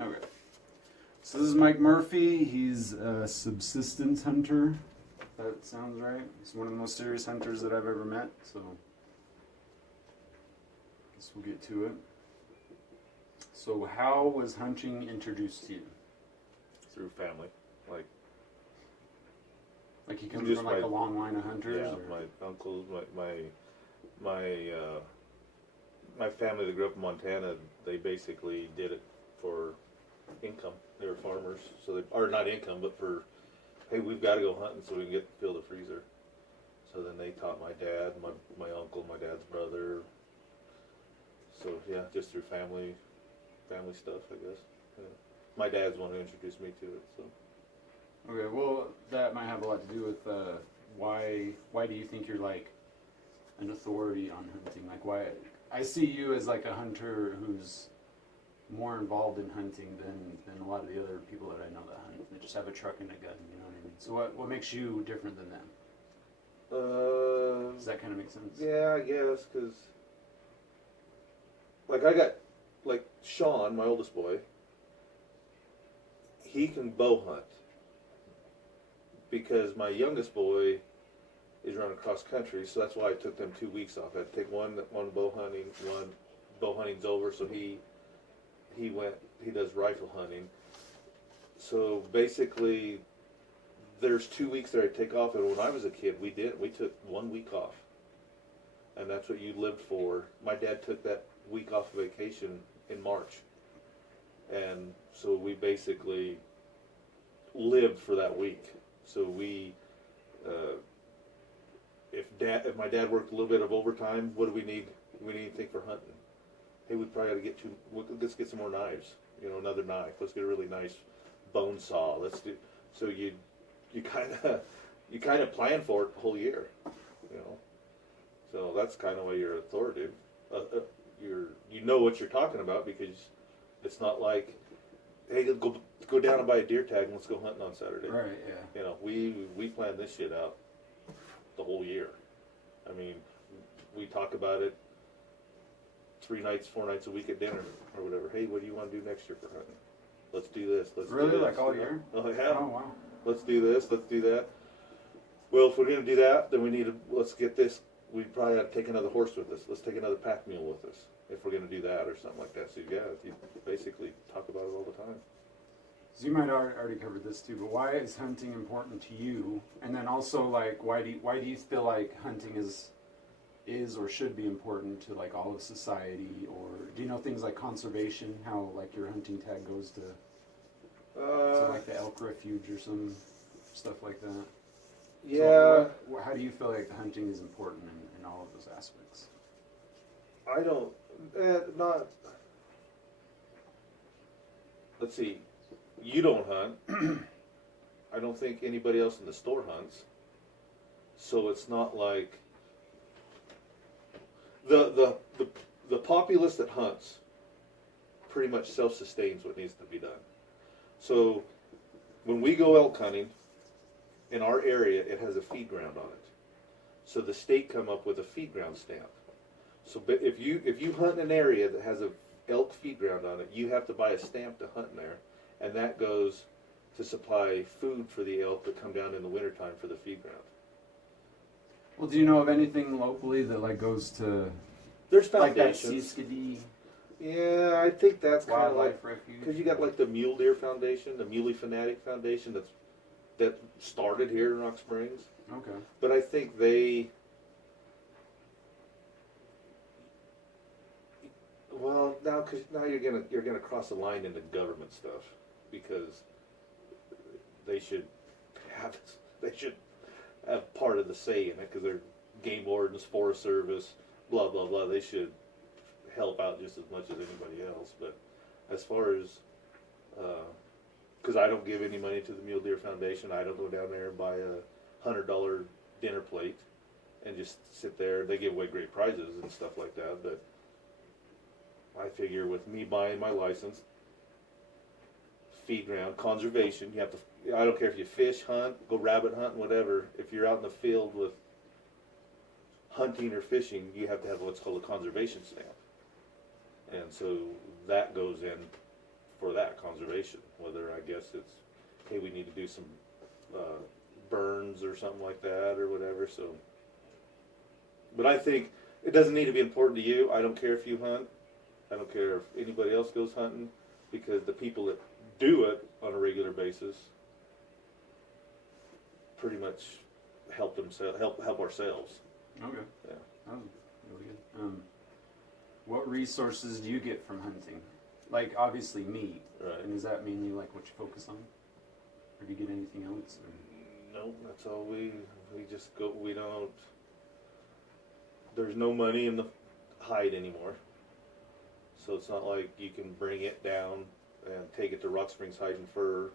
Okay. So this is Mike Murphy. He's a subsistence hunter. If that sounds right. He's one of the most serious hunters that I've ever met. So I guess we'll get to it. So how was hunting introduced to you? Through family, like Like you come just from like my- a long line of hunters? yeah, Or? my uncles, my family that grew up in Montana, they basically did it for income. They were farmers, so they, or not income, but for, hey, we've got to go hunting so we can get fill the freezer. So then they taught my dad, my uncle, my dad's brother. So yeah, just through family stuff, I guess. Yeah. My dad's the one who introduced me to it. So. Okay, well, that might have a lot to do with why do you think you're like an authority on hunting? Like why I see you as like a hunter who's more involved in hunting than a lot of the other people that I know that hunt. They just have a truck and a gun, you know what I mean? So what makes you different than them? Does that kind of make sense? Yeah, I guess, because like I got like Sean, my oldest boy. He can bow hunt because my youngest boy is running cross country, so that's why I took them 2 weeks off. I had to take one bow hunting, one bow hunting's over, so he does rifle hunting. So basically, there's 2 weeks that I take off, and when I was a kid, we took 1 week off, and that's what you lived for. My dad took that week off of vacation in March, and so we basically lived for that week. So we, if my dad worked a little bit of overtime, what do we need? We need anything for hunting? Hey, we probably got to let's get some more knives. You know, another knife. Let's get a really nice bone saw. Let's do. So you kind of plan for it the whole year. You know, so that's kind of why you're authoritative. You know what you're talking about because it's not like, hey, go down and buy a deer tag and let's go hunting on Saturday. Right, yeah. You know, we plan this shit out the whole year. I mean, we talk about it 3 nights, 4 nights a week at dinner or whatever. Hey, what do you want to do next year for hunting? Let's do this. Let's Really? do this. Like all year? Oh yeah. Oh, wow. Let's do this. Let's do that. Well, if we're gonna do that, then we need to let's get this. We probably have to take another horse with us. Let's take another pack mule with us if we're gonna do that or something like that. So yeah, you basically talk about it all the time. So you might already covered this too, but why is hunting important to you? And then also like why do you feel like hunting is or should be important to like all of society? Or do you know things like conservation, how like your hunting tag goes to like the elk refuge or some stuff like that? Yeah. So how do you feel like hunting is important in all of those aspects? I don't. Not. Let's see. You don't hunt. I don't think anybody else in the store hunts. So it's not like the populace that hunts pretty much self-sustains what needs to be done. So when we go elk hunting, in our area, it has a feed ground on it. So the state come up with a feed ground stamp. So but if you hunt in an area that has a elk feed ground on it, you have to buy a stamp to hunt in there, and that goes to supply food for the elk that come down in the wintertime for the feed ground. Well, do you know of anything locally that like goes to There's like that foundations. Seaskadee Yeah, I think that's kind of Wildlife like Refuge? because you got like the Mule Deer Foundation, the Muley Fanatic Foundation that started here in Rock Springs. Okay. But I think they, well, because now you're gonna cross the line into government stuff because they should have part of the say in it because they're game wardens, Forest Service, blah blah blah. They should help out just as much as anybody else. But as far as because I don't give any money to the Mule Deer Foundation, I don't go down there and buy a $100 dinner plate and just sit there. They give away great prizes and stuff like that, but I figure with me buying my license, feed ground, conservation, you have to, I don't care if you fish, hunt, go rabbit hunt, whatever, if you're out in the field with hunting or fishing, you have to have what's called a conservation stamp. And so that goes in for that. conservation. Whether I guess it's, hey, we need to do some burns or something like that or whatever. So, but I think it doesn't need to be important to you. I don't care if you hunt. I don't care if anybody else goes hunting, because the people that do it on a regular basis pretty much help themselves, help ourselves. Okay. Yeah. That was really good. What resources do you get from hunting? Like, obviously meat. Right. And does that mean you like what you focus on? Or do you get anything else? Or? No, that's all we just go. We don't. There's no money in the hide anymore, so it's not like you can bring it down and take it to Rock Springs Hide and Fur,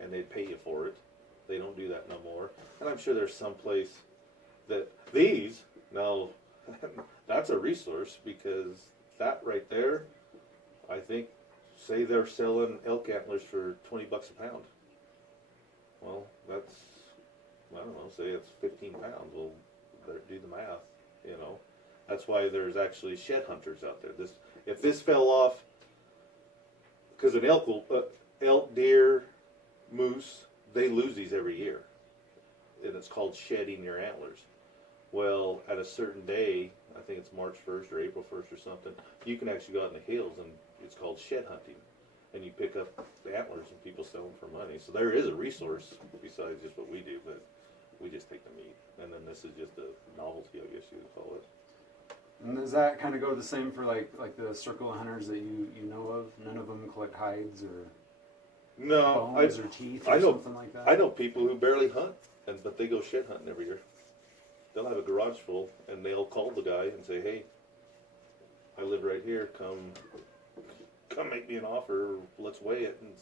and they'd pay you for it. They don't do that no more. And I'm sure there's some place that these now. That's a resource, because that right there, I think, say they're selling elk antlers for $20 a pound. Well, that's, I don't know, say it's 15 pounds. Well, do the math, you know. That's why there's actually shed hunters out there. If this fell off, because an elk, deer, moose, they lose these every year, and it's called shedding your antlers. Well, at a certain day, I think it's March 1st or April 1st or something, you can actually go out in the hills, and it's called shed hunting. And you pick up the antlers and people sell them for money. So there is a resource besides just what we do, but we just take the meat. And then this is just a novelty, I guess you would call it. And does that kind of go the same for like the circle of hunters that you know of? None of them collect hides or bones or teeth or something like that? I know people who barely hunt, but they go shed hunting every year. They'll have a garage full, and they'll call the guy and say, hey, I live right here, come make me an offer, let's weigh it, and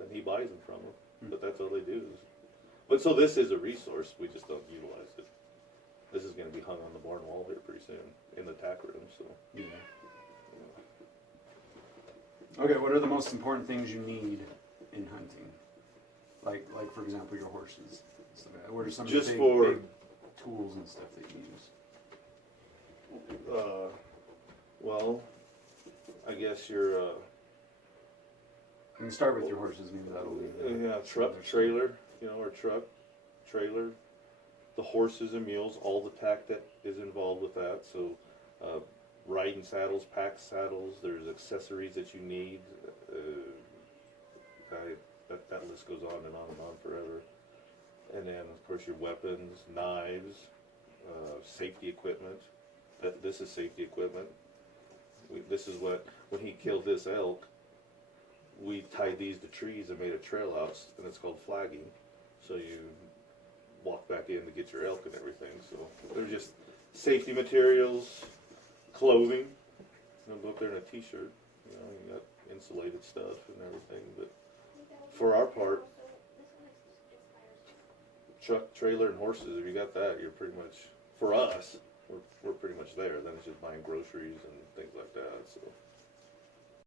then he buys them from them. But that's all they do. But so this is a resource, we just don't utilize it. This is going to be hung on the barn wall here pretty soon, in the tack room, so. Yeah. Okay, what are the most important things you need in hunting? Like for example, your horses. So what are some of the big tools and stuff that you use? Well, I guess your You can start with your horses, maybe that'll be trailer, or truck, trailer, the horses and mules, all the tack that is involved with that. So riding saddles, pack saddles, there's accessories that you need. That list goes on and on and on forever. And then, of course, your weapons, knives, safety equipment. This is safety equipment. This is what, when he killed this elk, we tied these to trees and made a trail out, and it's called flagging. So you walk back in to get your elk and everything. So they're just safety materials, clothing. Go up there in a t-shirt. You got insulated stuff and everything. But for our part, truck, trailer, and horses, if you got that, you're pretty much, for us, we're pretty much there. Then it's just buying groceries and things like that. So